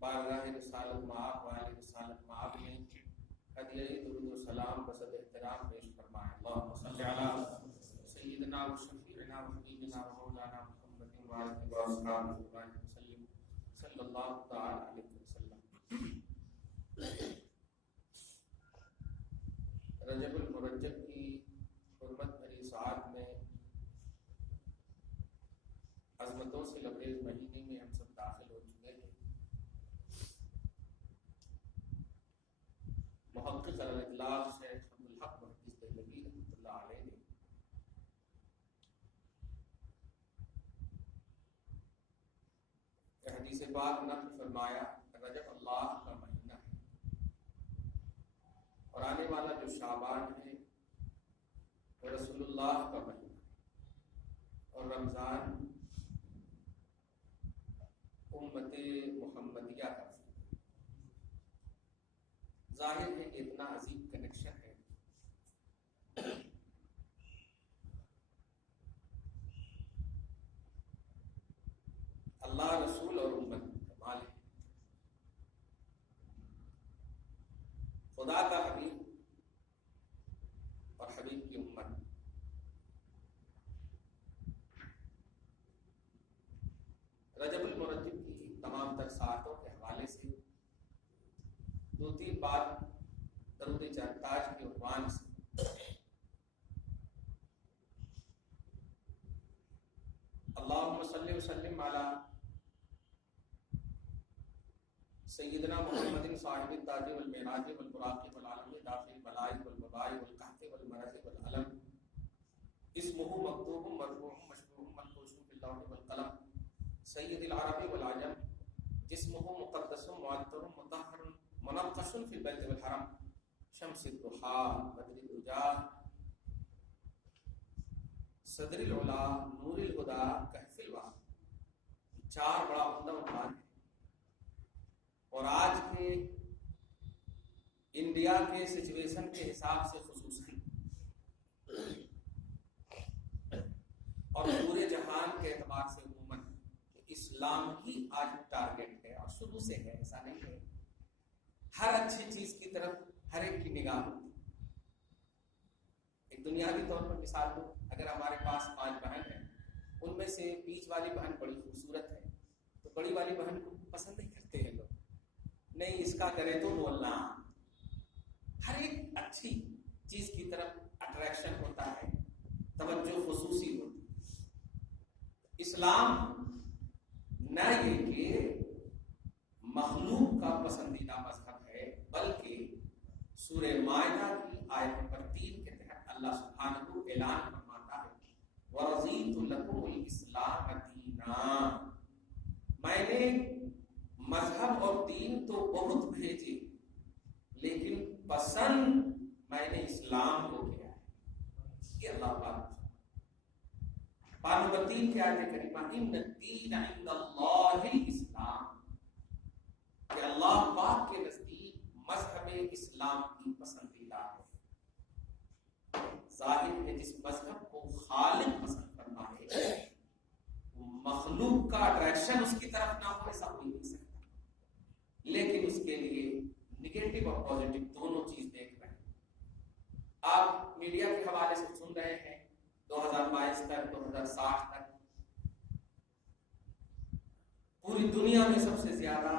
बारगाह रसालत माब वाले रसालत माब में हदिया दुरूद व सलाम बसद एहतराम पेश फरमाएं। अल्लाहुम्मा सल्लि अला सय्यिदना व शफीअना व हबीबना व मौलाना मुहम्मदिन व आलिहि व अस्हाबिहि वसल्लम सल्लल्लाहु तआला अलैहि वसल्लम। रजबुल मुरज्जब की हुर्मत भरी साथ में अज़मतों से लबरेज महीने में हम सब दाखिल हो चुके हैं। मुहक्किक़ अल-इजलास शेख अब्दुल हक मुहद्दिस देहलवी रहमतुल्लाह अलैह ने हदीस पाक नक़ल फरमाया, रजब अल्लाह का महीना है और आने वाला जो शाबान है वो रसूलुल्लाह का महीना है और रमज़ान उम्मते मुहम्मदिया का। जाहिर है कि इतना अजीब कनेक्शन है। अल्लाह, रसूल और उम्मत कमाल है। खुदा का हबीब और हबीब की उम्मत। रजबुल मुरज्जब की तमाम तर सातों के हवाले से दो तीन बात दरूद ताज के उन्वान से अल्लाहुम्मा सल्लि व सल्लिम अला सय्यिदना मुहम्मदिन साहिबित ताज वल मिराज वल बुराक़ि वल आलम दाफिल बलाई वल वबाई वल कहत वल मरज़ वल अलम इस्मुहु मक्तूबुम मरफूउम मशरूउम मनकूशुम बिल लौह वल कलम सय्यिदिल अरबी वल अजम जिस्मुहु मुक़द्दसुम मुअत्तरुम मुतहहरुम मुनक़्क़शुन फिल बैत वल हरम शम्सिद दुहा बद्रिद दुजा सदरिल उला नूरिल हुदा कहफिल वा। चार बड़ा उम्दा उन्वान है और आज के इंडिया के सिचुएशन के हिसाब से खुसूसन और पूरे जहान के एतबार से उमूमन इस्लाम की आज टारगेट है और शुरू से है, ऐसा नहीं है। हर अच्छी चीज की तरफ हर एक की निगाह होती। एक दुनियावी तौर पर मिसाल दो, अगर हमारे पास 5 बहन हैं, उनमें से बीच वाली बहन बड़ी खूबसूरत है तो बड़ी वाली बहन को पसंद नहीं करते हैं लोग, नहीं इसका करे तो बोलना। हर एक अच्छी चीज की तरफ अट्रैक्शन होता है, तवज्जो खुसूसी होती है। इस्लाम न ये कि मखलूक का पसंदीदा मजहब है, बल्कि सूरह माइदा की आयत नंबर 3 के तहत अल्लाह सुब्हानहू ऐलान फरमाता है, वरज़ीतु लकुमुल इस्लाम दीना। मैंने मजहब और दीन तो बहुत भेजे, लेकिन पसंद मैंने इस्लाम को किया है। ये अल्लाह पाक नंबर 3 के आयत करीमा, इन्ना दीन इंदल्लाहिल इस्लाम, कि अल्लाह पाक के नजदीक मजहब इस्लाम की पसंदीदा है। जाहिर है जिस मजहब को खालिक पसंद करना है, मखलूक का अट्रैक्शन उसकी तरफ ना हो, ऐसा हो ही नहीं सकता। लेकिन उसके लिए निगेटिव और पॉजिटिव दोनों चीज देख रहे हैं। आप मीडिया के हवाले से सुन रहे हैं 2022 तक 2060 तक पूरी दुनिया में सबसे ज्यादा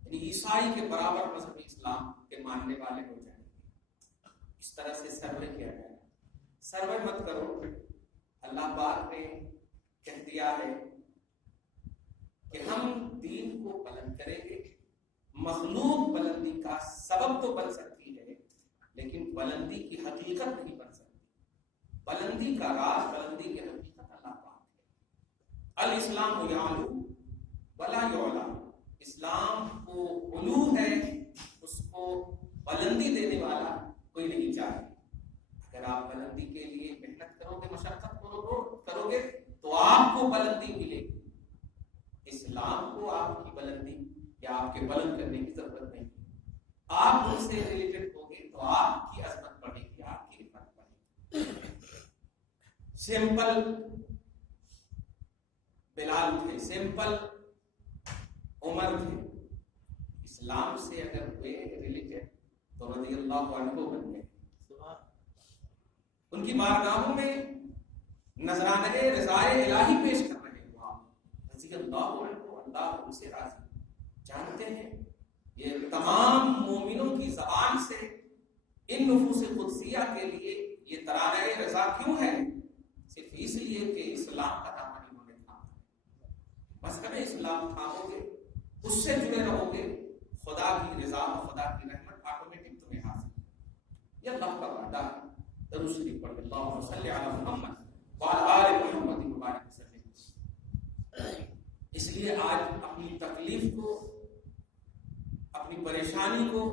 यानी ईसाई के बराबर मजहब इस्लाम के मानने वाले हो जाएंगे। इस तरह से सर्वे किया जाएगा। सर्वे मत करो, अल्लाह पाक ने कह दिया है कि हम दीन को बुलंद करेंगे। मखलूक बुलंदी का सबब तो बन सकती है, लेकिन बुलंदी की हकीकत नहीं बन सकती। बुलंदी का राज, बुलंदी की हकीकत अल्लाह पाक है। अल इस्लाम यालू वला यौला, इस्लाम को उलू है, उसको बुलंदी देने वाला कोई नहीं चाहिए। अगर आप बुलंदी के लिए मेहनत करोगे, मशक्कत करोगे तो आपको बुलंदी मिलेगी। इस्लाम को आपकी बुलंदी या आपके बुलंद करने की जरूरत नहीं। आप उससे रिलेटेड होगे तो आपकी अजमत बढ़ेगी, आपकी रिफत बढ़ेगी। सिंपल बिलाल थे, सिंपल عمر تھے، اسلام سے اگر ہوئے ریلیٹڈ تو رضی اللہ عنہ بن گئے. ان کی بارگاہوں میں نذرانہ رضائے الہی پیش کر رہے ہو آپ، رضی اللہ عنہ، اللہ ان سے راضی. جانتے ہیں یہ تمام مومنوں کی زبان سے ان نفوس قدسیہ کے لیے یہ ترانہ رضا کیوں ہے؟ صرف اس لیے کہ اسلام کا دامن انہوں نے تھاما. مذہب اسلام تھامو گے، اس سے جڑے رہو گے، خدا کی رضا اور خدا کی رحمت آٹومیٹک تمہیں حاصل. یہ اللہ کا وعدہ ہے. درود شریف پڑھ اللہم صلی علی محمد وعلی آل محمد مبارک وسلم. اس لیے آج اپنی تکلیف کو، اپنی پریشانی کو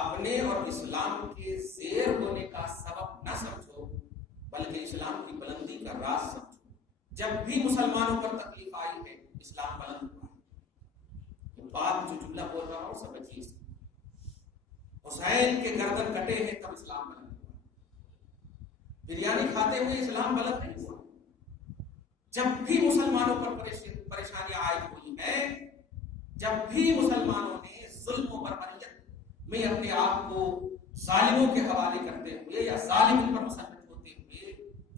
اپنے اور اسلام کے زیر ہونے کا سبب نہ سمجھو، بلکہ اسلام کی بلندی کا راز سمجھو. جب بھی مسلمانوں پر تکلیف آئی ہے اسلام بلند ہوا ہے. یہ بات جو جملہ بول رہا ہوں سمجھیے. حسین کے گردن کٹے ہیں تب اسلام بلند ہوا. بریانی کھاتے ہوئے اسلام بلند نہیں ہوا. جب بھی مسلمانوں پر پریشانیاں عائد ہوئی ہیں، جب بھی مسلمانوں نے ظلم و بربریت میں اپنے آپ کو ظالموں کے حوالے کرتے ہوئے یا ظالم پر مسلط ہوتے ہوئے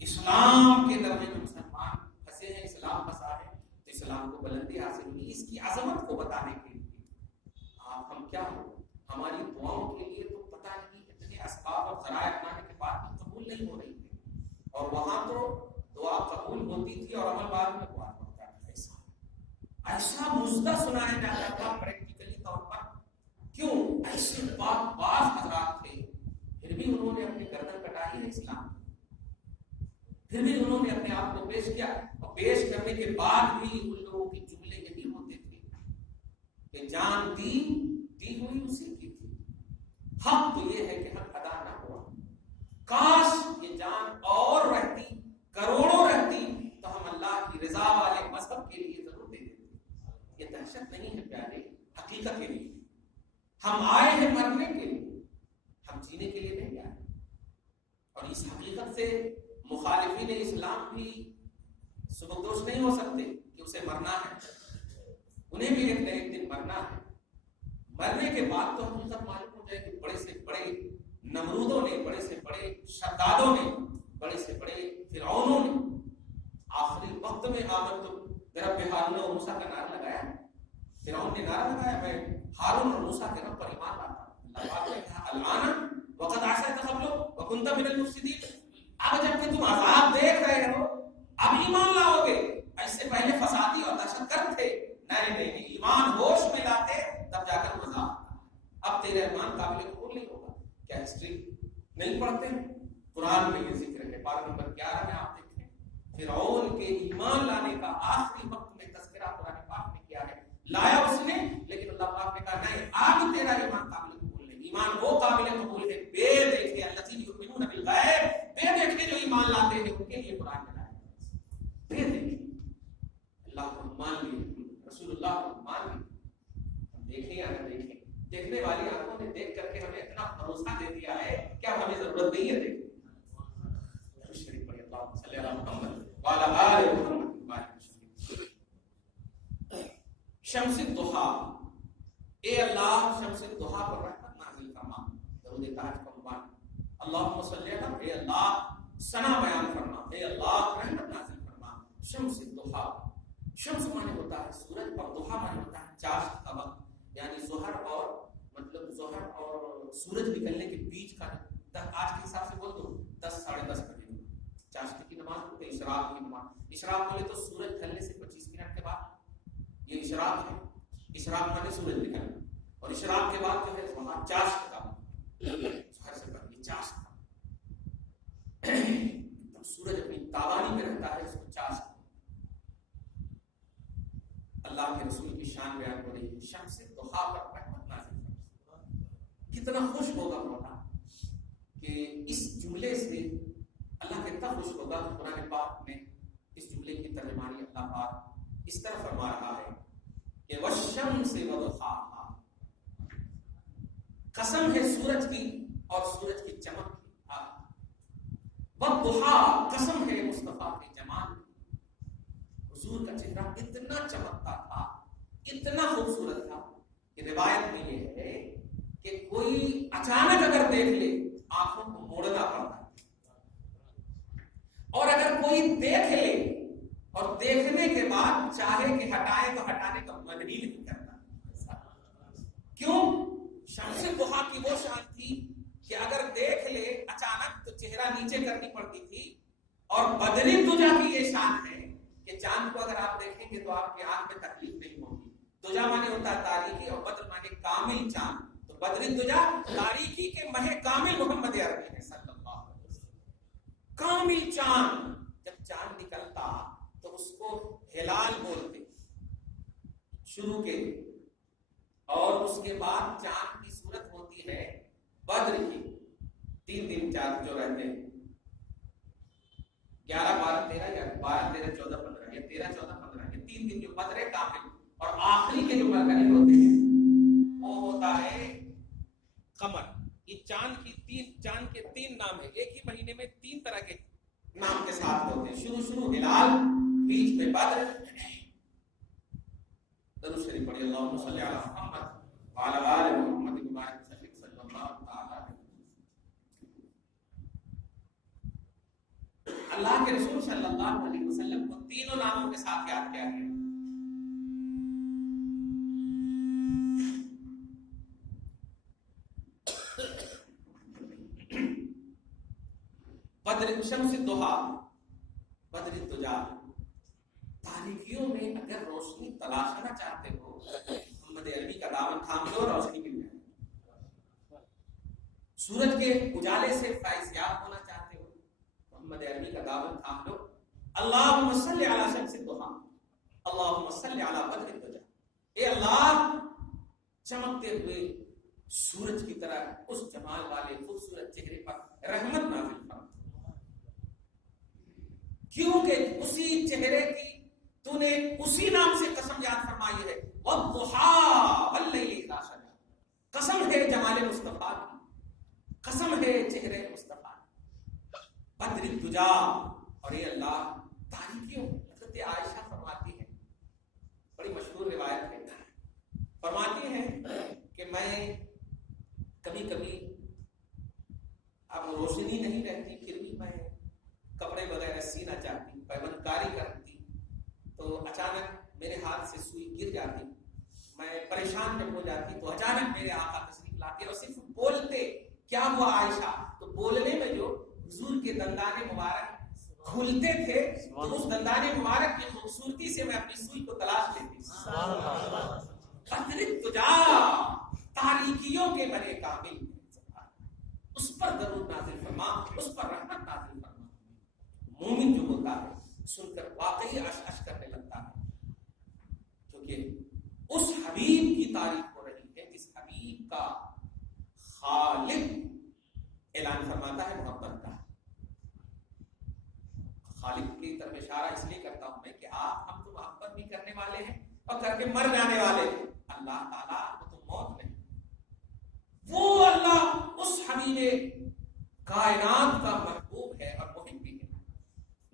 اسلام کے درجے میں مسلمان پھنسے ہیں، اسلام پھنسا ہے، تو اسلام کو بلندی حاصل ہوئی. اس کی عظمت کو بتانے کے لیے آپ ہم کیا ہو، ہماری دعاؤں کے لیے تو پتہ نہیں اتنے اسباب اور ذرائع اپنانے کے بعد بھی قبول نہیں ہو رہی تھی، اور وہاں تو دعا قبول ہوتی تھی اور عمل بعد میں ہوا ہوتا تھا. ایسا مزدہ سنایا جاتا تھا پریکٹیکلی طور پر. کیوں؟ ایسے بعض حضرات تھے پھر بھی انہوں نے اپنی گردن کٹائی ہے اسلام، پھر بھی انہوں نے اپنے آپ کو پیش کیا، اور پیش کرنے کے بعد بھی ان لوگوں کے جملے یہی ہوتے تھے کہ جان دی ہوئی اسی کی تھی. حق تو یہ ہے کہ حق ادا نہ ہوا. کاش یہ جان اور رہتی، کروڑوں رہتی، تو ہم اللہ کی رضا والے مذہب کے لیے ضرور دے دیتے. یہ دہشت نہیں ہے پیارے، حقیقت کے لیے. ہم آئے ہیں مرنے کے لیے، ہم جینے کے لیے نہیں آئے. اور اس حقیقت سے مخالفین اسلام بھی سبکدوش نہیں ہو سکتے کہ اسے مرنا ہے. انہیں بھی ایک نہ ایک دن مرنا ہے. مرنے کے بعد تو حقیقت معلوم ہو جائے کہ بڑے سے بڑے نمرودوں نے، بڑے سے بڑے شدادوں نے، بڑے سے بڑے فرعونوں نے آخری وقت میں آمد تو رب ہارون اور موسیٰ کا نعرہ لگایا. فرعون نے نعرہ لگایا میں ہارون اور موسیٰ کے رب پر ایمان لاتا ہوں. اللہ پاک نے کہا الآن وقد عصیت قبل وکنت من المفسدین. اب جب کہ تم عذاب دیکھ رہے ہو اب ایمان لاؤ گے. ایسے پہلے فسادی اور دہشت گرد تھے. نہیں، ایمان ہوش میں لاتے تب جا کر مزہ آتا. اب تیرے ایمان قابل قبول نہیں ہوگا. کیا ہسٹری نہیں پڑھتے ہیں؟ قرآن میں یہ ذکر ہے. پارہ نمبر 11 میں آپ دیکھیں فرعون کے ایمان لانے کا آخری وقت میں تذکرہ قرآن پاک نے کیا ہے. لایا اس نے، لیکن اللہ پاک نے کہا نہیں، اب تیرا ایمان قابل قبول نہیں. ایمان وہ قابل قبول ہے بے دیکھے، الذین یؤمنون بالغیب، بے دیکھے جو ایمان لاتے ہیں ان کے لیے قرآن میں لایا. بے دیکھے اللہ کو مان لیے، رسول اللہ کو مان لیے. ہم دیکھیں یا نہ دیکھیں، دیکھنے والی آنکھوں نے دیکھ کر کے ہمیں اتنا بھروسہ دے دیا ہے کہ اب ہمیں ضرورت نہیں ہے دیکھنے. شریف پڑھی اللہ صلی علی محمد وعلی آل محمد. شمس الضحیٰ، اے اللہ شمس الضحیٰ پر رحمت نازل فرما. درود تاج کا عنوان اللہم صلی علی، اے اللہ ثنا بیان فرما، اے اللہ رحمت نازل فرما. شمس الضحیٰ، شمس معنی ہوتا ہے سورج، اور ضحیٰ معنی ہوتا ہے چاشت کا وقت، یعنی ظہر اور ظہر اور سورج نکلنے کے بیچ کا. آج کے حساب سے بول دو 10 ساڑھے 10 بجے چاشت کی نماز کو اشراق کی نماز. اشراق بولے تو سورج ڈھلنے سے 25 منٹ کے بعد یہ اشراق ہے. اشراق مانے سورج نکلنا، اور اشراق کے بعد جو ہے وہاں چاشت کا ظہر سے پہلے یہ چاشت کا سورج اپنی تابانی میں رہتا ہے، اس کو چاشت. اللہ کے رسول کی شان بیان ہو رہی ہے. شمس ضحیٰ پر رحمت نازل فرما. کتنا خوش ہوگا مولا کہ اس جملے سے اللہ کتنا خوش ہوگا. قرآن پاک میں اس جملے کی ترجمانی اللہ پاک اس طرح فرما رہا ہے کہ والشمس وضحاہا، قسم ہے سورج کی اور سورج کی چمک کی. والضحیٰ، قسم ہے مصطفیٰ کے جمال کی. حضور کا چہرہ اتنا چمکتا تھا اتنا خوبصورت تھا کہ روایت میں یہ ہے کہ کوئی اچانک اگر دیکھ لے آنکھوں کو موڑنا پڑتا ہے، اور اگر کوئی دیکھ لے اور دیکھنے کے بعد چاہے کہ ہٹائے تو ہٹانے کا من ہی نہیں کرتا. کیوں؟ شمس ضحیٰ کی وہ شان تھی کہ اگر دیکھ لے اچانک تو چہرہ نیچے کرنی پڑتی تھی. اور بدری دجا کی یہ شان ہے کہ چاند کو اگر آپ دیکھیں گے تو آپ کی آنکھ میں تکلیف نہیں ہوگی. دجا مانے ہوتا ہے تاریکی اور بدر مانے کامل چاند. تو بدری دجا تاریکی کے مہ کامل محمد عربی ہے صلی اللہ علیہ وسلم. کامل چاند جب چاند نکلتا تو اس کو ہلال بولتے شروع کے، اور اس کے بعد چاند کی صورت ہوتی ہے بدر کی. 3 دن چاند جو رہتے ہیں 11 12 13 یا 12 13 14 15 یا 13 14 15 یہ 3 دن جو بدر کامل، اور آخری کے جو مرحلے ہوتے ہیں وہ ہوتا ہے قمر. یہ چاند کے 3 نام ہیں. ایک ہی مہینے میں 3 طرح کے نام کے ساتھ ہوتے ہیں. شروع ہلال، بیچ میں بدر. درود شریف پڑھیے اللہم صلی علی محمد وعلی آل محمد مبارک صلی اللہ تعالی. اللہ کے رسول صلی اللہ علیہ وسلم کو تینوں ناموں کے ساتھ یاد کیا گیا. بدر شمس ضحیٰ، بدر الدجا. تاریکیوں میں اگر روشنی تلاشنا چاہتے ہو محمد عربی کا دامن تھام لو، روشنی مل جائے. سورج کے اجالے سے فیضیاب ہونا چاہتے ہو محمد عربی کا دامن تھام لو. اللہم صلی علی شمس الضحیٰ، اللہم صلی علی بدر الدجا. اے اللہ چمکتے ہوئے سورج کی طرح اس جمال والے خوبصورت چہرے پر رحمت نازل فرما، کیونکہ اسی چہرے کی تو نے اسی نام سے قسم یاد فرمائی ہے. والضحیٰ واللیل اذا سجی. قسم ہے جمال مصطفیٰ کی، قسم ہے چہرے مصطفیٰ کی. بدر الدجا. اور یہ اللہ تاریکیوں. حضرت عائشہ فرماتی ہے، بڑی مشہور روایت ہے، فرماتی ہے کہ میں کبھی کبھی اب روشنی نہیں رہتی پھر بھی میں کپڑے وغیرہ سینا چاہتی، پیوند کاری کرتی، تو اچانک میرے ہاتھ سے سوئی گر جاتی. میں پریشان جب ہو جاتی تو اچانک میرے آقا تشریف لاتے اور صرف بولتے کیا ہوا عائشہ، تو بولنے میں جو حضور کے دندان مبارک کھلتے تھے تو اس دندان مبارک کی خوبصورتی سے میں اپنی سوئی کو تلاش لیتی. بدر الدجا، تاریکیوں کے بڑے کامل، اس پر درود نازل فرما، اس پر رحمت نازل فرما. مومن جو ہوتا ہے سن کر واقعی اشعش کرنے لگتا ہے، کیونکہ اس حبیب کی تعریف ہو رہی ہے جس حبیب کا خالق اعلان فرماتا ہے محبت کا. خالق کی طرف اشارہ اس لیے کرتا ہوں میں کہ ہم تو محبت بھی کرنے والے ہیں اور کر کے مر جانے والے ہیں. اللہ تعالیٰ کو تو موت نہیں. وہ اللہ اس حبیب کائنات کا محبوب ہے اور محب بھی ہے.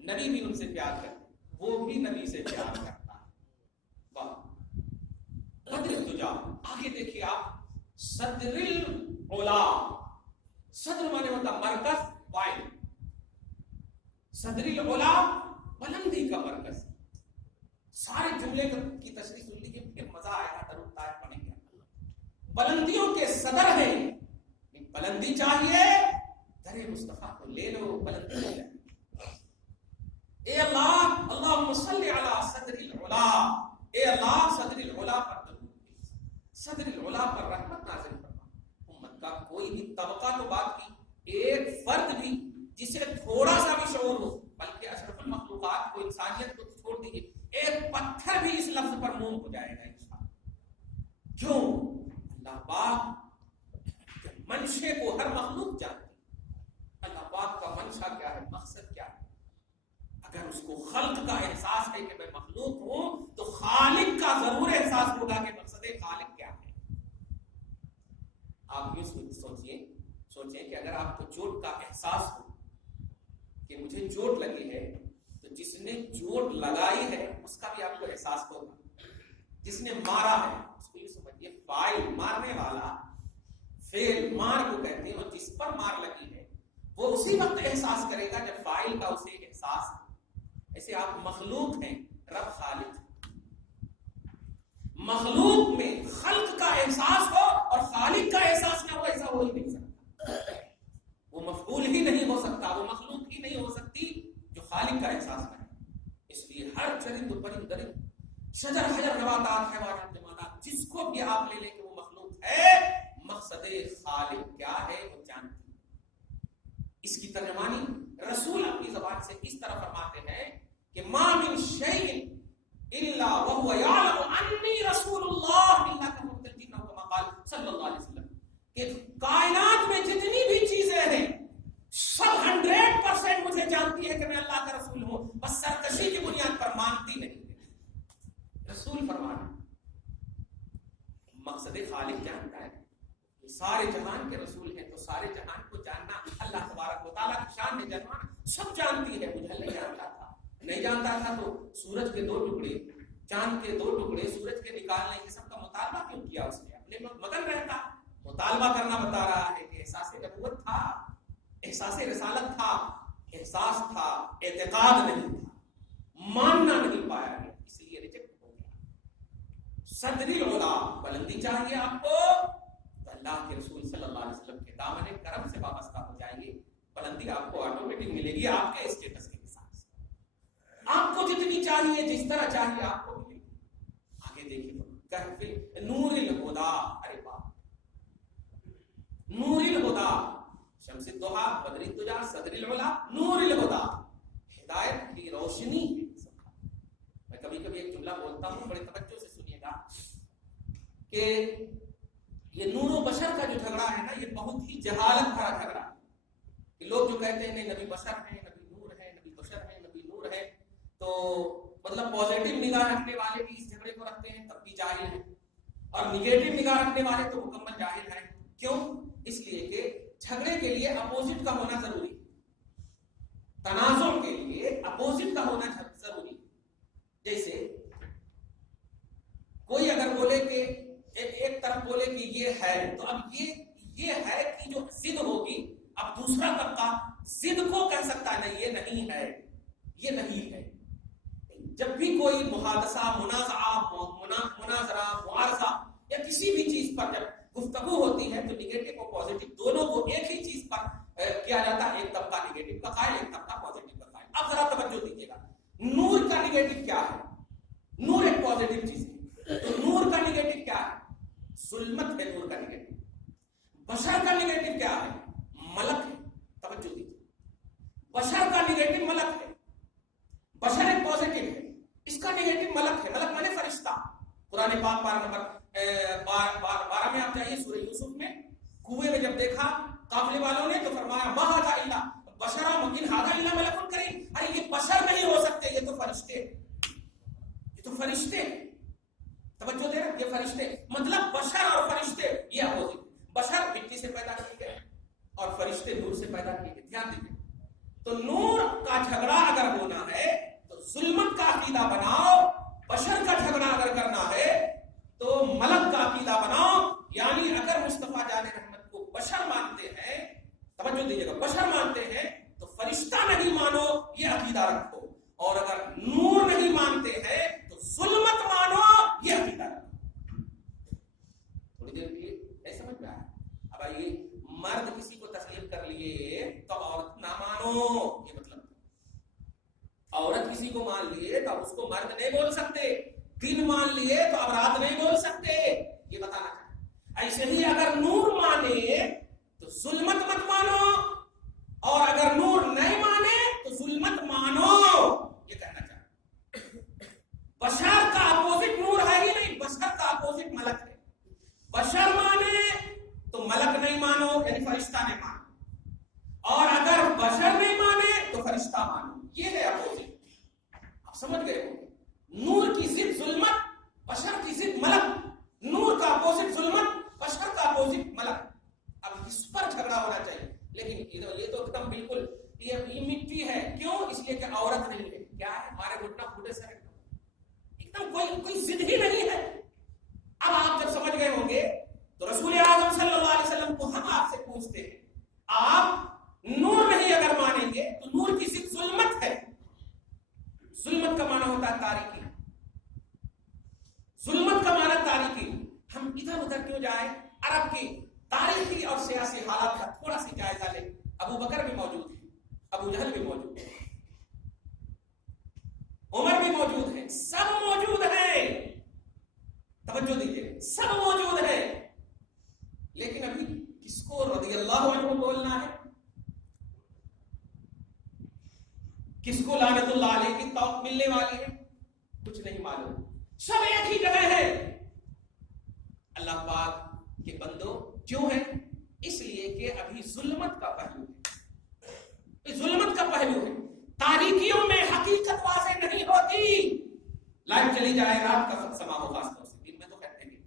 نبی بھی ان سے پیار کرتے، وہ بھی نبی سے پیار کرتا ہے. واہ. بدر الدجا. آگے دیکھیے آپ، صدر العلا. صدر مانے ہوتا مرکز، وائل. صدر العلا بلندی کا مرکز. سارے جملے کی تشریح سن لیجیے پھر مزہ آئے گا. درود طائف پڑھیں گے. بلندیوں کے صدر ہیں. بلندی چاہیے در مصطفیٰ کو لے لو، بلندی مل جائے. اے اللہ اللہم صلی علی صدر العلا. اے اللہ صدر العلا پر درود، صدر العلا پر رحمت نازل فرما. امت کا کوئی بھی طبقہ تو بات کی، ایک فرد بھی جسے تھوڑا سا بھی شعور ہو، بلکہ اشرف المخلوقات کو، انسانیت کو چھوڑ دیجیے، ایک پتھر بھی اس لفظ پر موم ہو جائے گا انشاءاللہ. کیوں؟ اللہ پاک منشے کو ہر مخلوق جانتی. اللہ پاک کا منشا کیا ہے، مقصد کیا ہے. اگر اس کو خلق کا احساس ہے کہ میں مخلوق ہوں تو خالق کا ضرور احساس ہوگا کہ مقصد خالق کیا ہے. آپ یوں سوچیں کہ اگر آپ کو چوٹ کا احساس ہو کہ مجھے چوٹ لگی ہے تو جس نے چوٹ لگائی ہے اس کا بھی آپ کو احساس ہوگا. جس نے مارا ہے اس کو یہ سمجھیے فاعل مارنے والا، فعل مار کو کہتے ہیں، اور جس پر مار لگی ہے وہ اسی وقت احساس کرے گا جب فاعل کا اسے احساس ہو۔ ایسے آپ مخلوق ہیں، رب خالق، مخلوق میں خلق کا احساس ہو اور خالق کا احساس نہ ہو، ایسا ہو ہی نہیں سکتا، وہ مفعول ہی نہیں ہو سکتا، وہ مخلوق ہی نہیں ہو سکتی جو خالق کا احساس کرے۔ اس لیے ہر چرند و پرند درند، شجر حجر نباتات حیوانات جمادات، جس کو بھی آپ لے لیں کہ وہ مخلوق ہے، مقصد خالق کیا ہے وہ جانتی ہے۔ اس کی ترجمانی رسول اپنی زبان سے اس طرح فرماتے ہیں کہ ما من شیء الا وهو يعلم انی رسول اللہ الا كما قال صلی اللہ علیہ وسلم، کہ کائنات میں جتنی بھی چیزیں ہیں سب 100% مجھے جانتی ہے کہ میں اللہ کا رسول ہوں، بس سرکشی کی بنیاد پر مانتی نہیں۔ رسول فرمانا مقصد خالق جانتا ہے، سارے جہان کے رسول ہیں تو سارے جہان کو جاننا اللہ تبارک و تعالیٰ کی شان ہے، جاننا سب جانتی ہے۔ مجھے نہیں جانتا تھا، نہیں جانتا تھا تو سورج کے 2 ٹکڑے، چاند کے 2 ٹکڑے، سورج کے نکالنے کے سب کا مطالبہ کیوں کیا؟ اس نے اپنے مگن رہتا مطالبہ کرنا بتا رہا ہے کہ احساس نبوت تھا، احساس رسالت تھا، احساس تھا، اعتقاد نہیں تھا، ماننا نہیں پایا گیا، اس لیے ریجیکٹ ہو گیا۔ صدر العلا، بلندی چاہیے آپ کو تو اللہ کے رسول صلی اللہ علیہ وسلم کے دامن کرم سے وابستہ ہو جائیے، بلندی آپ کو آٹومیٹک ملے گی آپ کے اسٹیٹس کے حساب سے۔ آپ کو جتنی چاہیے، جس طرح چاہیے آپ کو ملے گی۔ آگے دیکھیے کہف نور الہدا، ارے باپ، نور الہدا، شمس الضحیٰ، بدر الدجا، صدر العلا، نور الہدا، ہدایت کی روشنی ہے۔ میں کبھی کبھی ایک جملہ بولتا ہوں، بڑے توجہ سے سنیے گا، کہ یہ نور و بشر کا جو جھگڑا ہے نا، یہ بہت ہی جہالت بھرا جھگڑا ہے۔ کہ لوگ جو کہتے ہیں نبی بشر ہیں، نبی نور ہے، نبی بشر ہے، نبی نور ہے، تو مطلب پازیٹیو نگاہ رکھنے والے بھی اس جھگڑے کو رکھتے ہیں تب بھی جاہل ہیں، اور نگیٹو نگاہ رکھنے والے تو مکمل جاہل ہیں۔ کیوں؟ اس لیے کہ جھگڑے کے لیے اپوزٹ کا ہونا ضروری، تنازع کے لیے اپوزٹ کا ہونا ضروری۔ جیسے کوئی اگر بولے کہ ایک طرف بولے کہ یہ ہے، تو اب یہ ہے کہ جو ضد ہوگی، اب دوسرا طبقہ ضد کو کہہ سکتا ہے نہیں یہ نہیں ہے، یہ نہیں ہے۔ جب بھی کوئی محادثہ، مناظرہ، معارضہ یا کسی بھی چیز پر جب گفتگو ہوتی ہے تو نگیٹو اور پازیٹو دونوں کو ایک ہی چیز پر کیا جاتا ہے، ایک طبقہ نگیٹو کا قائل، ایک طبقہ پازیٹو کا قائل۔ اب ذرا توجہ دیجیے گا، نور کا نگیٹو کیا ہے؟ نور ایک پازیٹو چیز ہے، تو نور کا نگیٹو کیا ہے؟ ظلمت ہے نور کا نگیٹو۔ بشر کا نگیٹو کیا ہے؟ ملک ہے۔ توجہ دیجیے، بشر کا نگیٹو ملک ہے، بشر ایک پازیٹو ہے، اس کا نگیٹو ملک ہے، ملک مانے فرشتہ۔ قرآن پاک پارہ نمبر 12 میں آپ جائیے، سورہ یوسف میں، کنویں میں جب دیکھا قافلے والوں نے تو فرمایا ما ھذا الا بشر ان ھذا الا ملک کریم، ارے یہ بشر نہیں ہو سکتے، یہ تو فرشتے، یہ تو فرشتے، توجہ دے رہے، یہ فرشتے، مطلب بشر اور فرشتے یہ اپوزٹ، بشر مٹی سے پیدا کیے گئے اور فرشتے نور سے پیدا کیے گئے۔ دھیان دیجیے، تو نور کا جھگڑا اگر ہونا ہے تو ظلمت کا عقیدہ بناؤ، بشر کا جھگڑا اگر کرنا ہے تو ملک کا عقیدہ بناؤ۔ یعنی اگر مصطفیٰ جان رحمت کو بشر مانتے ہیں، توجہ دیجیے گا، بشر مانتے ہیں تو فرشتہ نہیں مانو، یہ عقیدہ رکھو، اور اگر نور نہیں مانتے ہیں تو ظلمت مانو، یہ عقیدہ رکھو۔ تھوڑی دیر کے لیے سمجھ میں آیا؟ اب آئیے، مرد کسی کو تسلیم کر لیے تو عورت نہ مانو، یہ مطلب عورت کسی کو مان لیے تو اب اس کو مرد نہیں بول سکتے، دن مان لیے تو اب رات نہیں بول سکتے، یہ بتانا چاہتے۔ ایسے ہی اگر نور مانے تو ظلمت مت مانو، اور اگر نور نہیں مانے تو ظلمت مانو، یہ کہنا چاہتے۔ بشر کا اپوزٹ نور ہے ہی نہیں، بشر کا اپوزٹ ملک ہے۔ بشر مانے تو ملک نہیں مانو، یعنی فرشتہ نہیں مانو، اور اگر بشر نہیں مانے تو فرشتہ مانو، یہ ہے اپوزٹ۔ آپ سمجھ گئے ہو، نور کی ضد ظلمت، بشر کی ضد ملک، نور کا اپوزٹ ظلمت، بشر کا اپوزٹ ملک۔ اب اس پر جھگڑا ہونا چاہیے، لیکن یہ تو ایک دم بالکل یہ مٹی ہے، کیوں؟ اس لیے کہ عورت نہیں ہے، کیا ہے، ہمارے گھٹنا پھوٹے سے ایک دم کوئی ضد ہی نہیں ہے، इधर उधर क्यों जाए, अरब की तारीखी और सियासी हालात का थोड़ा सी जायजा ले। अबू बकर भी मौजूद है, अबू जहल भी मौजूद है, उमर भी मौजूद है, सब मौजूद है, तवज्जो दीजिए, सब मौजूद है। लेकिन अभी किसको रज़ियल्लाहु अन्हु बोलना है, किसको लानतुल्लाह अलैहि की तौक़ मिलने वाली है, कुछ नहीं मालूम। सब एक ही जगह है। अल्लाह पाक के बंदो क्यों है? इसलिए कि अभी जुल्मत का पहलू है, जुल्मत का पहलू है। तारीकियों में हकीकत वाज़ेह नहीं होती। लाइट चली जाए, रात का समा हो, खासतौर से दिन में तो कहते हैं,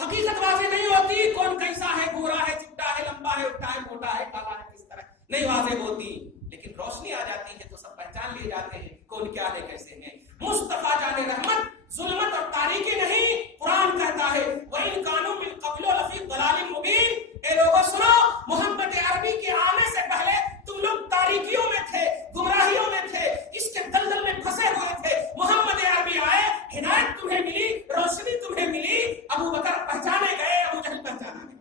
हकीकत वाज़ेह नहीं होती। कौन कैसा है, गोरा है, चिट्टा है, लंबा है, उल्टा है, मोटा है, काला है, किस तरह नहीं वाज़ेह होती। लेकिन रोशनी आ जाती है तो सब पहचान लिए जाते हैं कौन क्या है, कैसे है। मुस्तफा जाने रहमत जुल्मत और तारीकी नहीं। कुरान कहता है वइन कानू मिन क़ब्ल लफी दलालिन मुबीन, ए लोगों सुनो, मोहम्मद अरबी के आने से पहले तुम लोग तारीकियों में थे, गुमराहियों में थे, इसके दलदल में फंसे हुए थे। मोहम्मद अरबी आए, हिदायत तुम्हें मिली, रोशनी तुम्हें मिली। अबू बकर पहचाने गए, अबू जहल पहचाना गए,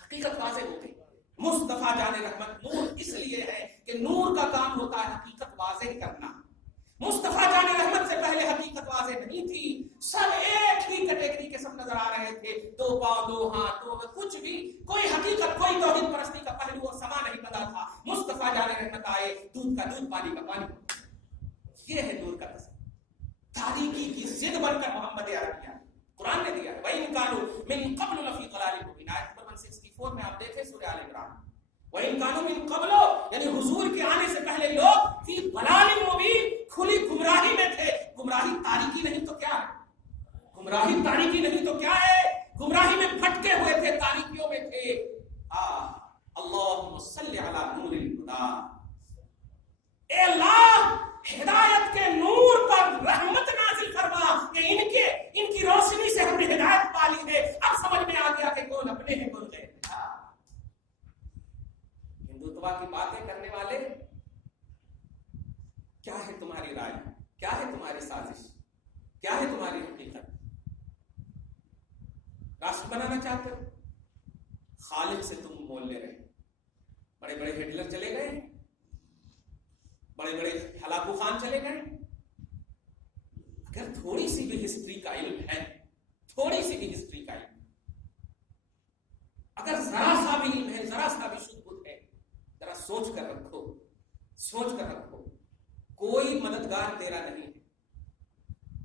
हकीकत वाज़ेह हो गई। मुस्तफा जाने रहमत नूर इसलिए है कि नूर का काम होता है हकीकत वाज़ेह करना। मुस्तफा जाने रहमत से पहले हकीकत वाज़ेह नहीं थी। सब एक ही कैटेगरी के सब नजर आ रहे थे, दो पांव, दो हाथ, दो कुछ भी, कोई हकीकत, कोई तौहीद परस्ती का पहलू और समा नहीं बना था। मुस्तफा जाने रहमत आए, दूध का दूध, पानी का पानी। ये है नूर का तस्वीर। तारीकी की जिद बनकर मोहम्मद अरबी आए, कुरान ने दिया है वइन कानू मिन क़ब्ल लफी दलालिन मुबीन, आयत नंबर 164 में आप देखें सूरह आल इमरान। वइन कानू मिन क़ब्ल, यानी हुजूर के आने से पहले लोग फी दलालिन मुबीन, खुली गुमराही में थे। गुमराही तारीकी नहीं तो क्या है, गुमराही तारीकी नहीं तो क्या है, गुमराही में भटके हुए थे, तारीकियों में थे। अल्लाहुम्मा सल्लि अला नूरिल हुदा, ए अल्लाह हिदायत के नूर पर रहमत नाज़िल फरमा कि इनकी रोशनी से हमने हिदायत पाली है। अब समझ में आ गया कि कौन अपने हैं कौन गए। हिंदुत्व की बातें करने वाले, क्या है तुम्हारी राय, क्या है तुम्हारी साजिश, क्या है तुम्हारी हकीकत? राष्ट्र बनाना चाहते हो, खालिद से तुम मोल ले रहे। बड़े बड़े हिटलर चले गए, बड़े बड़े हलाकू खान चले गए। अगर थोड़ी सी भी हिस्ट्री का इल्म है, थोड़ी सी भी हिस्ट्री का इल्म, अगर जरा सा भी इल्म है, जरा सा भी शुद्ध है, जरा सोच कर रखो, सोच कर रखो। कोई मददगार तेरा नहीं है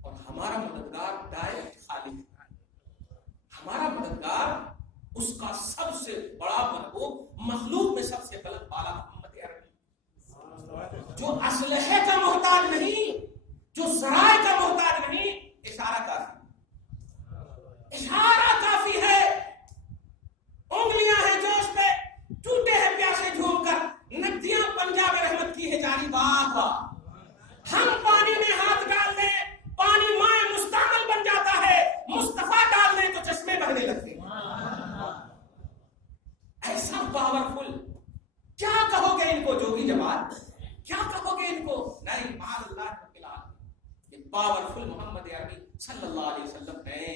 और हमारा मददगार डायरेक्ट खालिद है। हमारा मददगार उसका सबसे बड़ा महबूब, मखलूक में सबसे बुलंद बाला मोहम्मद अरबी, जो असलहे का मोहताज नहीं, जो सराय का मोहताज नहीं। इशारा काफी, इशारा काफी है। उंगलियां हैं जोश पे, टूटे हैं प्यासे झूमकर, नदियां पंजाब रहमत की है जारी बात। हम पानी में हाथ डाल दें, पानी माए मुस्तामल बन जाता है, मुस्तफा डाल दें तो चश्मे बहने लगते हैं। ऐसा पावरफुल, क्या कहोगे इनको जोगी जवाब, क्या कहोगे इनको? नहीं, माअल्लाह के लाल ये पावरफुल मोहम्मद अरबी सल्लल्लाहु अलैहि वसल्लम है,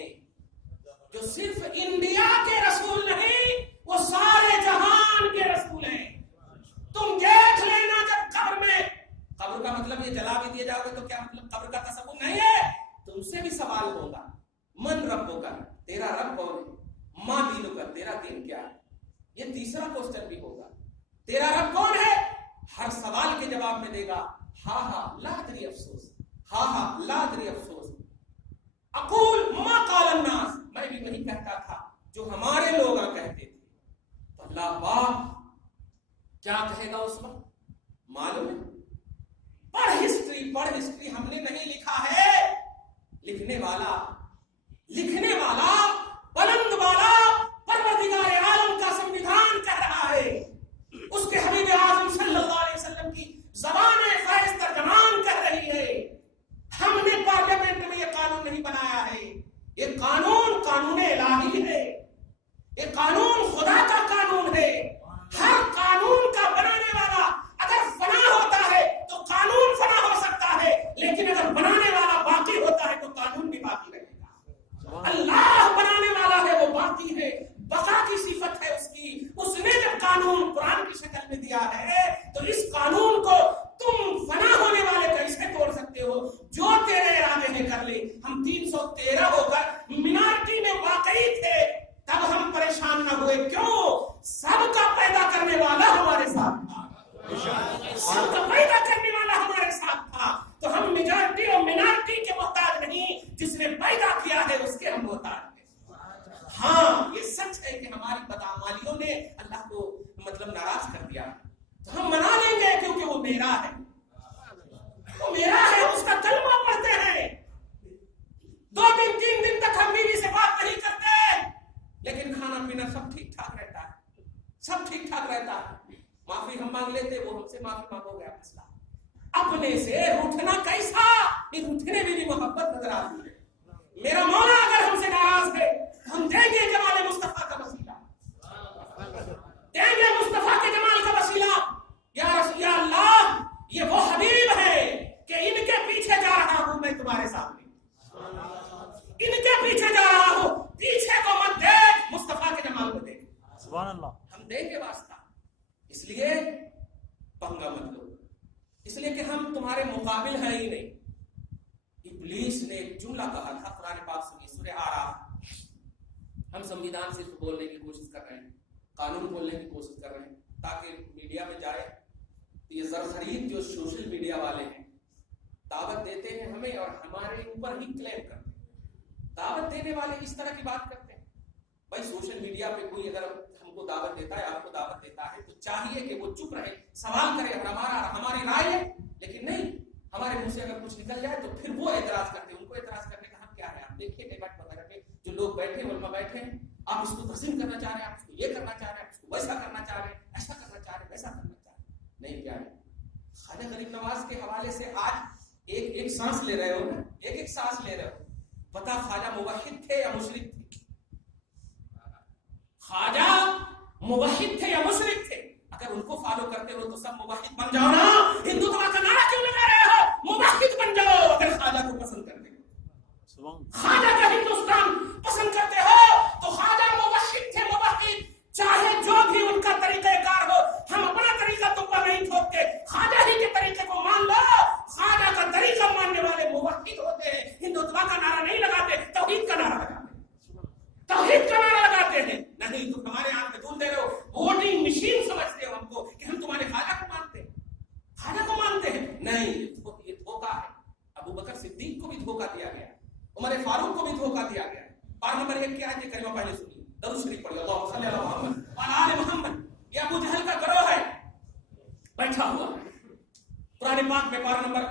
जो सिर्फ इंडिया के रसूल नहीं, वो सारे जहान के रसूल हैं। तुम देख लेना जब कब्र में, कब्र का मतलब ये जला भी दिए जाओगे तो क्या मतलब कब्र का तसव्वुर नहीं है, तुमसे भी सवाल होगा। मन रब्बुका, तेरा रब कौन है? माँ दीनुका, तेरा दीन क्या है? ये तीसरा क्वेश्चन भी होगा, तेरा रब कौन है? हर सवाल के जवाब में देगा हा हा ला अदरी अफसोस, हा हा ला अदरी अफसोस। अकूल मा क़ाल अन्नास, मैं भी वही कहता था जो हमारे लोग कहते थे। तो अल्लाह पाक क्या कहेगा उस वक्त मालूम है? पढ़ हिस्ट्री हमने नहीं लिखा है, लिखने वाला बुलंद वाला परवरदिगार आलम का संविधान कह रहा है। उसके हबीब आज़म सल्लल्लाहु अलैहि वसल्लम की ज़बान फ़ैज़ तर्जमान कह रही है। हमने पार्लियामेंट में ये कानून नहीं बनाया है, ये कानून कानून इलाही है, ये कानून खुदा का कानून है। हर कानून का बनाने वाला अगर फना होता है तो कानून फना हो सकता है, लेकिन अगर बनाने वाला बाकी होता है तो कानून भी बाकी रहेगा। तेरा होकर मिनारिटी में वाकई थे, तब हम परेशान न हुए। क्यों? सबका पैदा करने वाला हमारे साथ था, सबका पैदा करने वाला हमारे साथ था। तो हम मेजॉरिटी और मिनारिटी के मोहताज नहीं, जिसने पैदा किया है उसके हम मोहताज हैं। हाँ, ये सच है कि हमारी बदअमालियों ने अल्लाह को मतलब नाराज कर दिया, तो हम मना लेंगे क्योंकि वो मेरा है, वो मेरा है, उसका कलमा पढ़ते हैं। 2 दिन 3 दिन तक हम बीवी से बात नहीं करते, लेकिन खाना पीना सब ठीक ठाक रहता है, सब ठीक ठाक रहता है। माफी हम मांग लेते, वो हमसे माफी मांगो, गया मसला। अपने से रूठना कैसा? रूठने में भी मोहब्बत नजर आती है। मेरा मौला अगर हमसे नाराज है, हम देंगे जमाल मुस्तफा का वसीला, देंगे मुस्तफा के जमाल का वसीला। या अल्लाह, ये वो हबीब है कि इनके पीछे जा रहा हूं मैं तुम्हारे सामने, इनके पीछे जा रहा हूं, पीछे को मत देख, मुस्तफा के जमाल को देख। सुभान अल्लाह। हम देंगे वास्ता, इसलिए पंगा मत लो, इसलिए कि हम तुम्हारे मुकाबिल हैं ही नहीं। इब्लीस ने एक जुमला कहा था, कुरान पाक सुनिए, सूरह आराफ। हम संविधान सिर्फ बोलने की कोशिश कर रहे हैं, कानून बोलने की कोशिश कर रहे हैं, ताकि मीडिया में जाए। ये ज़रख़रीद जो सोशल मीडिया वाले हैं, दावत देते हैं हमें और हमारे ऊपर ही क्लेम करते हैं। दावत देने वाले इस तरह की बात करते हैं। भाई सोशल मीडिया पे कोई अगर हमको दावत देता है, आपको दावत देता है, तो चाहिए कि वो चुप रहे, सवाल करे, हमारी राय है, लेकिन नहीं, हमारे मुंह से अगर कुछ निकल जाए तो फिर वो एतराज करते हैं। उनको एतराज करने का हक क्या है? आप देखिए डिबेट वगैरह पे जो लोग बैठे, उलमा बैठे हैं, आप इसको तस्लीम करना चाह रहे हैं, आप इसको ये करना चाह रहे हैं, आप इसको वैसा करना चाह रहे हैं, ऐसा करना चाह रहे हैं, वैसा करना चाह रहे हैं। नहीं, क्या है? ख्वाजा गरीब नवाज के हवाले से आज एक एक सांस ले रहे हो ना, एक एक सांस ले रहे हो। पता ख्वाजा मुवहिद थे या मुशरिक थे? ख्वाजा मुवहिद थे या मुशरिक थे? अगर उनको फॉलो करते हो तो सब मुवहिद बन जाओ ना। हिंदुत्व का नारा क्यों लगा रहे हो? मुवहिद बन जाओ अगर ख्वाजा को पसंद करते हो, ख्वाजा का हिंदुस्तान पसंद करते हो तो ख्वाजा मुवहिद थे, मुवहिद। चाहे जो भी उनका तरीक़ेकार हो, हम अपना तरीका तुम पर नहीं थोपते, ख्वाजा ही के तरीके को मान लो। ख्वाजा का तरीका मानने वाले मुवहिद होते हैं, हिंदुत्व का नारा नहीं लगाते, तौहीद का नारा लगाते हैं, तौहीद का नारा लगाते हैं। नहीं, तुम हमारे आंख में धूल दे रहे हो, वोटिंग मशीन समझते हो हमको कि हम तुम्हारे ख्वाजा को मानते हैं, ख्वाजा को मानते हैं। नहीं, ये धोखा है। अबू बकर सिद्दीक को भी धोखा दिया गया, उमर फारूक को भी धोखा दिया गया। पारा नंबर 1 की आयत करीमा पहले सुनिए, दरूद शरीफ पढ़िए, अल्लाहुम्मा सल्ली अला मुहम्मद व अला आलि मुहम्मद। ये अबू जहल का गिरोह है, बैठा हुआ कुरान पाक में पारा नंबर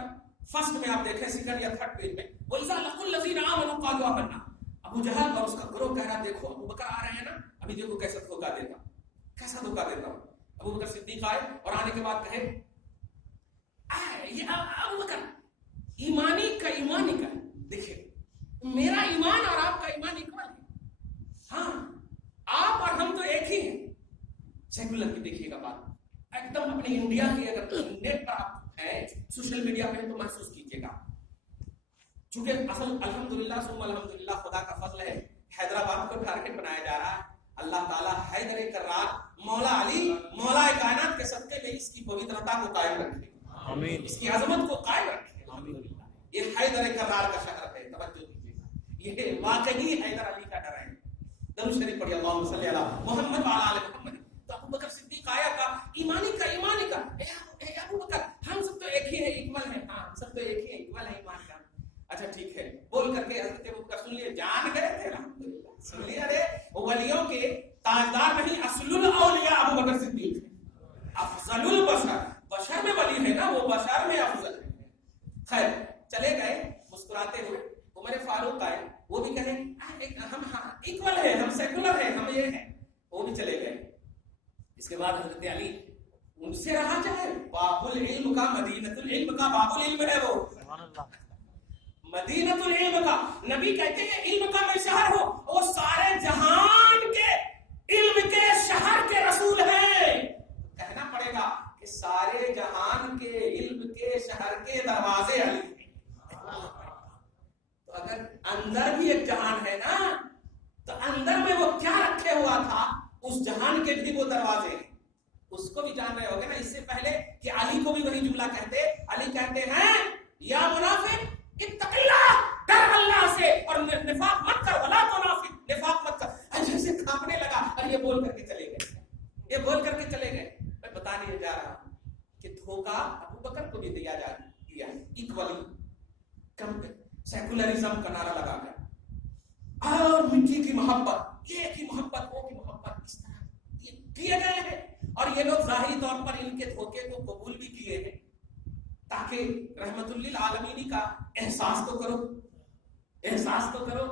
1 में आप देखें, 2nd या 3rd पेज में, वइज़ा लक़ुल लज़ीना आमनू क़ालू आमन्ना। अबू जहल और उसका गिरोह कह रहा, देखो अबू बकर आ रहे हैं ना, अभी देखो कैसा धोखा देता, कैसा धोखा देता हूं। अबू बकर सिद्दीक आए और आने के बाद कहे, ये अबू बकर ईमानी का देखिए, मेरा ईमान और आपका ईमान इक्वल है। हाँ, आप और हम तो एक ही हैं। सेकुलर की देखिएगा बात, एकदम अपने इंडिया की अगर नेट पर आप हैं, सोशल मीडिया पे तो महसूस कीजिएगा। चूंकि असल अल्हम्दुलिल्लाह सुम्मा अल्हम्दुलिल्लाह खुदा का फजल है, हैदराबाद को टारगेट बनाया जा रहा है। अल्लाह ताला हैदर कर्रार मौला अली मौला कायनात के सदके में इसकी पवित्रता को कायम रखे, आमीन, इसकी अजमत को कायम रखे, आमीन। ये हैदर कर्रार का शहर है, तवज्जो दीजिएगा, ये वाकई हैदर अली का डर है। दरूद शरीफ पढ़िए, अल्लाहुम्मा सल्ली अला मुहम्मद व अला आलि मुहम्मद। तो अबू बकर सिद्दीक आया का ईमानी का ए अबू बकर, हम सब तो एक ही है, इक्वल है। हाँ, हम सब तो एक ही है, इक्वल है ईमान का। अच्छा ठीक है, बोल करके हजरत अबू बकर सुन लिए, जान गए थे, अल्हम्दुलिल्लाह सुन लिया। अरे वो वलियों के ताजदार नहीं, असलुल औलिया अबू बकर सिद्दीक है, अफजलुल बशर, बशर में वली है ना, वो बशर में अफजल है। खैर चले गए मुस्कुराते हुए। उमर फारूक आए, वो भी कहे हम इक्वल है, हम सेकुलर है, हम ये हैं, वो भी चले गए। इसके बाद हजरत अली उनसे रहा जाए, बाबुल इल्म का, मदीनतुल इल्म का बाबुल इल्म है वो, मदीनतुल इल्म का। नबी कहते हैं इल्म का मैं शहर हूं, वो सारे जहान के इल्म के शहर के रसूल हैं। कहना पड़ेगा कि सारे जहान के इल्म के शहर के दरवाजे अली हैं। तो अगर अंदर भी एक जहान है ना, तो अंदर में वो क्या रखे हुआ था, उस जहान के भी वो दरवाजे हैं, उसको भी जान रहे होगे ना। इससे पहले कि अली को भी वही जुमला कहते, अली कहते हैं या मुनाफिक इत्तक़िल्लाह, डर अल्लाह से, और सेकुलरिज्म का नारा लगा कर और मिट्टी की मोहब्बत, ये की मोहब्बत, वो की मोहब्बत, इस तरह ये किए गए हैं। और ये लोग जाहिरी तौर पर इनके धोखे को कबूल भी किए हैं ताकि रहमतुल लिल आलमीन का एहसास तो करो, एहसास तो करो,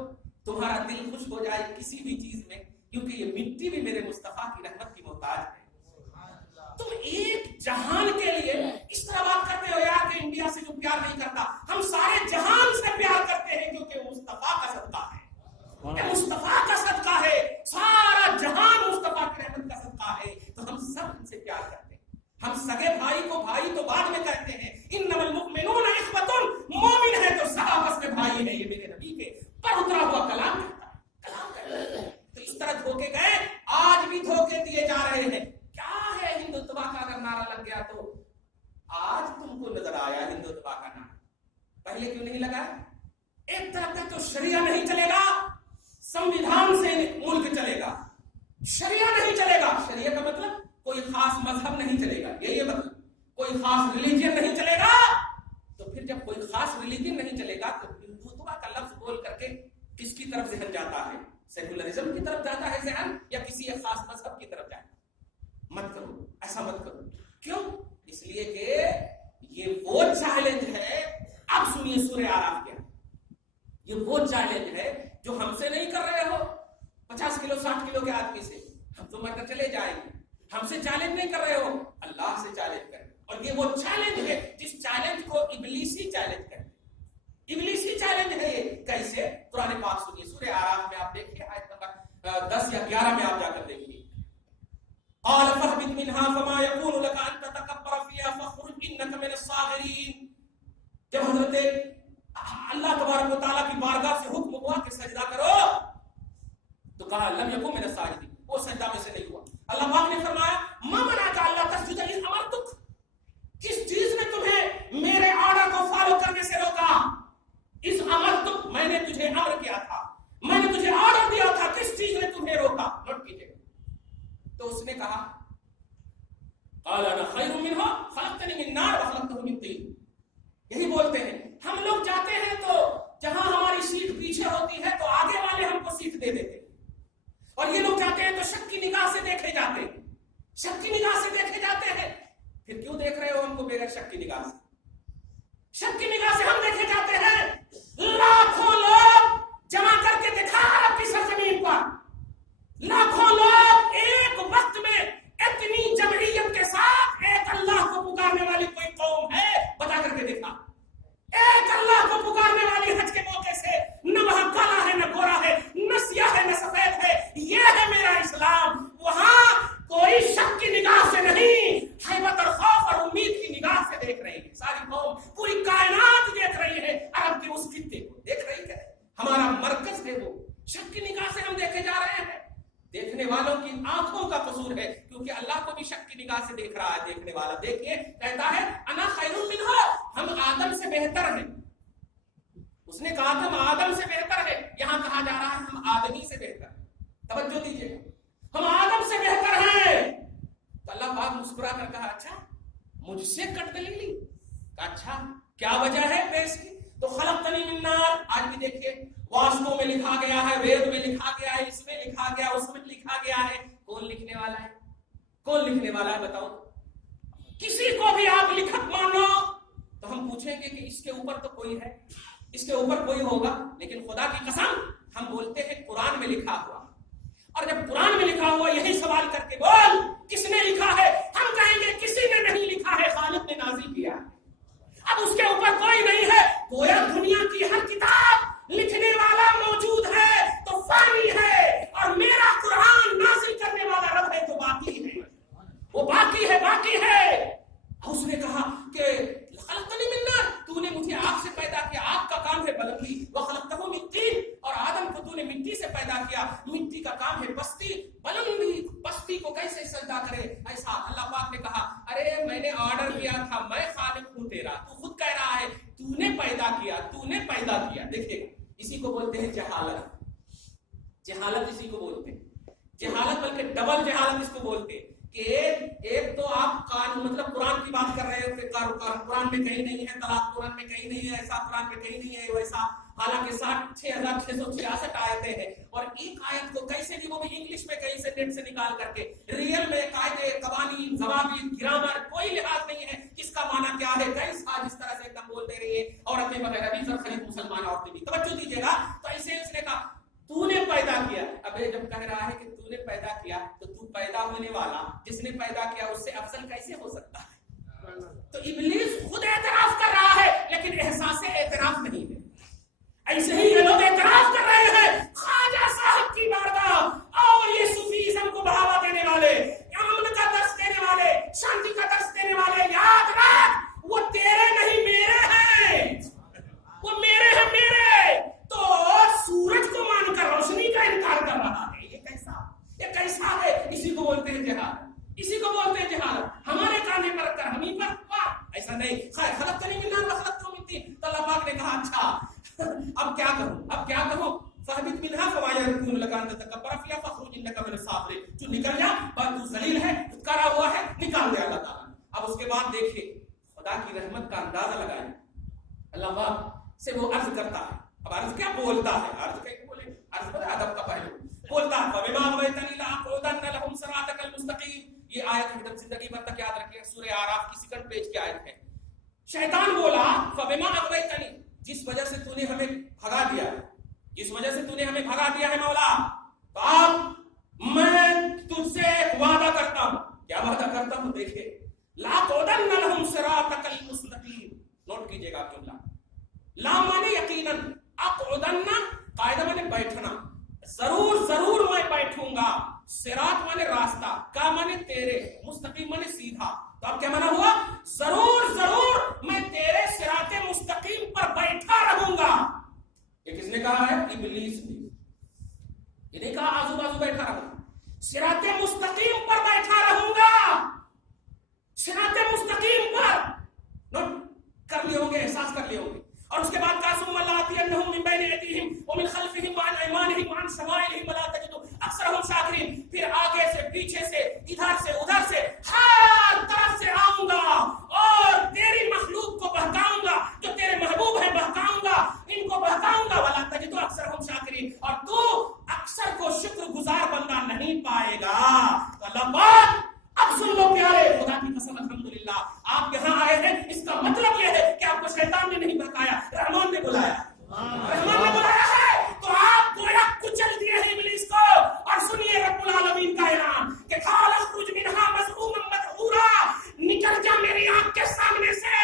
तुम्हारा दिल खुश हो जाए किसी भी चीज में, क्योंकि ये मिट्टी भी मेरे मुस्तफा की रहमत की मोहताज है। तुम एक जहान के लिए इस तरह बात करते हो यार कि इंडिया से जो प्यार नहीं करता, हम सारे जहान से प्यार करते हैं क्योंकि मुस्तफा का सदका है, मुस्तफा का सदका है, सारा जहान मुस्तफा की रहमत का सदका है, तो हम सब इनसे प्यार करते हैं। हम सगे भाई को भाई तो बाद में कहते हैं, इन्नमल मुमिनूना इख्वतुन, मोमिन है तो सब आपस में भाई है, ये मेरे नबी के पर उतरा हुआ कलाम कहता है। तो इस तरह धोखे गए, आज भी धोखे दिए जा रहे हैं। क्या है हिंदुत्व का अगर नारा लग गया तो आज तुमको नजर आया हिंदुत्व का नारा, पहले क्यों नहीं लगा? एक तरफ तो शरिया नहीं चलेगा, संविधान से मुल्क चलेगा, शरिया नहीं चलेगा, शरिया का मतलब कोई खास मजहब नहीं चलेगा, यही मतलब कोई खास रिलीजन नहीं चलेगा। तो फिर जब कोई खास रिलीजन नहीं चलेगा तो हिंदुत्व का लफ्ज बोल करके किसकी तरफ जहन जाता है? सेकुलरिज्म की तरफ जाता है जहन, या किसी एक खास मजहब की तरफ जाता है? मत करो, ऐसा मत करो। क्यों? इसलिए कि ये वो चैलेंज है। अब सुनिए सूरह आराफ क्या, ये वो चैलेंज है जो हमसे नहीं कर रहे हो 50 किलो 60 किलो के आदमी से, हम तो मरकर चले जाएंगे। हमसे चैलेंज नहीं कर रहे हो, अल्लाह से चैलेंज कर। और ये वो चैलेंज है जिस चैलेंज को इब्लीसी चैलेंज करते, इब्लीसी चैलेंज है ये। कैसे? कुरान पाक सुनिए, सूरह आराफ में आप देखिए आयत नंबर 10 या 11 में आप जाकर देखिए। قال فاهبط منها فما يكون لك ان تتكبر فيها فاخرج انك من الصاغرين। جب حضرت اللہ تبارک و تعالیٰ کی بارگاہ سے حکم ہوا کہ سجدہ کرو تو کہا لم یکن من الساجدین، وہ سجدہ میں سے نہیں ہوا۔ اللہ پاک نے فرمایا ما منعک الا تسجد اذ امرتک، کس چیز نے تمہیں میرے آرڈر کو فالو کرنے سے روکا؟ اذ امرتک، میں نے تجھے امر کیا تھا، میں نے تجھے آرڈر دیا تھا، کس چیز نے تمہیں روکا؟ نوٹ کیجئے۔ تو اس نے کہا قال انا خیر منها خلقتنی من نار وخلقته من طین۔ یہی بولتے ہیں ہم لوگ جاتے ہیں تو جہاں ہماری سیٹ پیچھے ہوتی ہے تو آگے والے ہم کو سیٹ دے دیتے ہیں، اور یہ لوگ جاتے ہیں تو شک کی نگاہ سے دیکھے جاتے ہیں، شک کی نگاہ سے دیکھے جاتے ہیں۔ پھر کیوں دیکھ رہے ہو ہم کو بغیر شک کی نگاہ سے؟ شک کی نگاہ سے ہم دیکھے جاتے ہیں۔ لاکھوں لوگ جمع کر کے دکھا عرب کی سرزمین پر، لاکھوں لوگ ایک وقت میں اتنی جمعیت کے ساتھ ایک اللہ کو پکارنے والی کوئی قوم ہے؟ بتا کر کے دکھا۔ ایک اللہ کو پکارنے والی حج کے موقع سے نہ وہاں کالا ہے، نہ گورا ہے، نہ سیاہ ہے، نہ سفید ہے، یہ ہے میرا اسلام۔ وہاں کوئی شک کی نگاہ سے نہیں، ہیبت اور خوف اور امید کی نگاہ سے دیکھ رہی ہے ساری قوم، پوری کائنات دیکھ رہی ہے عرب کے اس خطے کو دیکھ رہی ہے، ہمارا مرکز ہے وہ۔ شک کی نگاہ سے ہم دیکھے جا رہے ہیں۔ دیکھنے والوں کی آنکھوں کا قصور ہے، کیونکہ اللہ کو بھی شک کی نگاہ سے دیکھ رہا ہے دیکھنے والا۔ دیکھیے کہتا ہے انا خیر منہ، ہم آدم سے بہتر ہیں۔ اس نے کہا تھا ہم آدم سے بہتر ہے، یہاں کہا جا رہا ہے ہم آدمی سے بہتر ہیں۔ توجہ دیجیے، ہم آدم سے بہتر ہیں۔ تو اللہ پاک مسکرا کر کہا اچھا مجھ سے کٹ دلیلی؟ اچھا کیا وجہ ہے پیش کی؟ تو خلقتنی من نار، آج بھی دیکھیے واسطوں میں لکھا گیا ہے، وید میں لکھا گیا ہے، اس میں لکھا گیا، اس میں لکھا گیا ہے۔ کون لکھنے والا ہے؟ کون لکھنے والا ہے بتاؤ؟ کسی کو بھی آپ لکھت مانو تو ہم پوچھیں گے کہ اس کے اوپر تو کوئی ہے، اس کے اوپر کوئی ہوگا، لیکن خدا کی قسم ہم بولتے ہیں قرآن میں لکھا ہوا۔ اور جب قرآن میں لکھا ہوا یہی سوال کر کے بول کس نے لکھا ہے، ہم کہیں گے کسی نے نہیں لکھا ہے، خالق نے نازل کیا۔ اب اس کے اوپر کوئی نہیں ہے، گویا دنیا کی ہر کتاب لکھنے والا موجود ہے تو فانی ہے، اور میرا قرآن نازل کرنے والا رب ہے تو باقی ہے، وہ باقی ہے، باقی ہے۔ اس نے کہا کہ خلقتنی من نار، تو نے مجھے آگ سے پیدا کیا، آگ کا کام ہے بلندی، وخلقتہ من طین، اور آدم کو تو نے مٹی سے پیدا کیا، مٹی کا کام ہے پستی، بلندی، پستی کو کیسے سجدہ کرے ایسا؟ اللہ پاک نے کہا ارے میں نے آرڈر دیا تھا، میں خالق ہوں تیرا، تو خود کہہ رہا ہے تو نے پیدا کیا، تو نے پیدا کیا۔ دیکھیے اسی کو بولتے ہیں جہالت، جہالت اسی کو بولتے ہیں، جہالت بلکہ ڈبل جہالت اس کو بولتے ہیں کہ ایک تو آپ مطلب قرآن کی بات کر رہے ہو کہ قرآن میں کہیں نہیں ہے طلاق، قرآن میں کہیں نہیں ہے ایسا، قرآن میں کہیں نہیں ہے ویسا، हालांकि 6,666 आयतें हैं और एक आयत को कैसे भी, वो भी इंग्लिश में कहीं से नेट से निकाल करके, रियल में कायदे कवानीन ज़वाबित ग्रामर कोई लिहाज नहीं है किसका माना क्या है, कैसा जिस तरह से एकदम बोलते रहिए। औरतें वगैरह भी खरीद मुसलमान औरतें भी, तवज्जो दीजिएगा। तो ऐसे उसने कहा तूने पैदा किया। अब जब कह रहा है कि तूने पैदा किया तो तू पैदा होने वाला जिसने पैदा किया उससे अफजल कैसे हो सकता है? तो इब्लीस खुद एतराफ कर रहा है लेकिन एहसास एतराफ नहीं है। ऐसे ही ये लोग एतराफ कर रहे हैं ख्वाजा साहब की बारगाह और ये सूफीज़्म को बढ़ावा देने वाले, अमन का दर्स देने वाले, शांति का दर्स देने वाले, याद रख वो तेरे नहीं मेरे हैं, वो मेरे हैं मेरे। तो सूरज को मानकर रोशनी का इनकार कर रहा है, ये कैसा है? इसी को बोलते हैं जिहाद, इसी को बोलते हैं जिहाद। हमारे काने पर रखकर हम ही पर ऐसा नहीं। खैर खलक़तनी मिन नार व खलक़तहु मिन तीन। तो अल्लाह पाक ने कहा अच्छा अब क्या करूं? फहबित मिनहा फमा यकुनु लका अन ततकब्बरा फिहा फखरुज इन्नका मिनस सागिरीन। तू निकल जा, पर तू जलील है, धुतकारा हुआ है, निकाल दे अल्लाह ताला। अब उसके बाद देखिए खुदा की रहमत का अंदाजा लगाएं। अल्लाह पाक से वो अर्ज करता है। अब अर्ज क्या बोलता है? अर्ज कैसे बोले? अर्ज पर अदब का पहलू बोलता है। फबिमा अग़वैतनी लअक़उदन्न लहुम सिरातकल मुस्तक़ीम। ये आयत एकदम जिंदगी भर तक याद रखिए, सूरह आराफ की सेकंड पेज की आयत है। शैतान बोला फबिमा अग़वैतनी, जिस वजह से तूने हमें भगा दिया है, जिस वजह से तूने हमें भगा दिया है मौला, तो अब मैं तुझसे वादा करता हूं। क्या वादा करता हूं? देखिए लअक़उदन्न लहुम सिरातकल मुस्तक़ीम। नोट कीजिएगा जुमला। ला माने यकीनन, अक़उदन्न कायदा माने बैठना, जरूर मैं बैठूंगा, सिरात माने रास्ता, का माने तेरे, मुस्तकीम माने सीधा। तो अब क्या माना हुआ? जरूर मैं तेरे सिराते मुस्तकीम पर बैठा रहूंगा। ये किसने कहा है? इब्लीस ने। ये नहीं कहा आजू बाजू बैठा रहूंगा, सिराते मुस्तकीम पर बैठा रहूंगा, सिराते मुस्तकीम पर। नोट कर लिए होंगे, एहसास कर लिए होंगे। और उसके बाद कहा सुम्मा लाअतियन्नहुम मिन बैनि अयदीहिम व मिन खल्फिहिम व अन अयमानिहिम व अन शमाइलिहिम व ला तजिदु अक्सरहुम शाकिरीन। फिर आगे से, पीछे से, इधर से, उधर से, हर तरफ से आऊंगा और तेरी मखलूक को बहकाऊंगा, जो तेरे महबूब है बहकाऊंगा, इनको बहकाऊंगा। व ला तजिदु अक्सरहुम शाकिरीन, और तू अक्सर को शुक्रगुजार बंदा नहीं पाएगा। तो अल्लाह पाक अब सुन लो प्यारे, खुदा की कसम अल्हम्दुलिल्लाह आप यहाँ आए हैं, इसका मतलब यह है कि आपको शैतान ने नहीं बहकाया, रहमान ने बुलाया, रहमान ने बुलाया है। तो आप गोया कुचल दिए हैं इब्लीस को। और सुनिए रब्बुल आलमीन का ऐलान कि क़ाल अख़रुज मिन्हा मज़मूमन मदहूरा, निकल जा मेरी आंख के सामने से।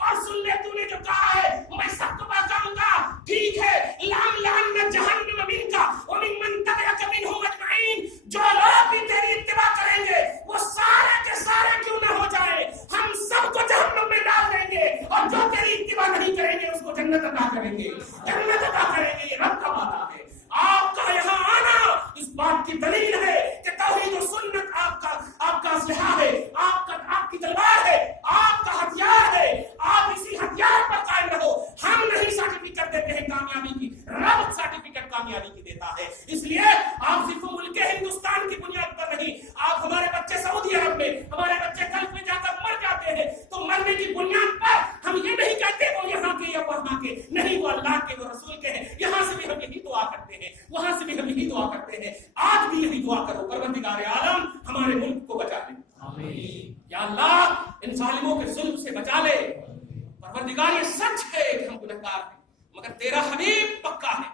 और सुन ले तूने जो कहा है मैं सबको बहकाऊंगा, ठीक है। लअमलअन्न जहन्नम मिनका व मिम्मन तबिअक मिनहुम अजमईन। जो लोग भी तेरी इत्तिबा करेंगे वो सारे के सारे क्यों न हो जाए, हम सबको जहन्नम में डाल देंगे, और जो तेरी इत्तिबा नहीं करेंगे उसको जन्नत अता करेंगे, जन्नत अता करेंगे। ये रब का वादा है। आपका यहाँ आना इस बात की दलील है कि तौहीद और सुन्नत आपका असलहा है, आपकी तलवार है, आपका हथियार है। आप इसी हथियार पर कायम रहो। हम नहीं सर्टिफिकेट देते हैं कामयाबी की, रब सर्टिफिकेट कामयाबी की देता है। इसलिए आप सिर्फ मुल्क हिंदुस्तान की बुनियाद पर नहीं, आप हमारे बच्चे सऊदी अरब में, हमारे बच्चे गल्फ में जाकर मर जाते हैं, तो मरने की बुनियाद पर हम ये नहीं कहते वो यहाँ के या वहाँ के, नहीं, वो अल्लाह के, वो रसूल के हैं। यहाँ से भी हम यही दुआ करते हैं, वहां से भी हम यही दुआ करते हैं। आज भी यही दुआ करो, परवरदिगार आलम हमारे मुल्क को बचा ले, आमीन। या अल्लाह इन जालिमों के जुल्म से बचा ले। परवरदिगार ये सच है कि हम गुनहगार हैं, मगर तेरा हबीब पक्का है,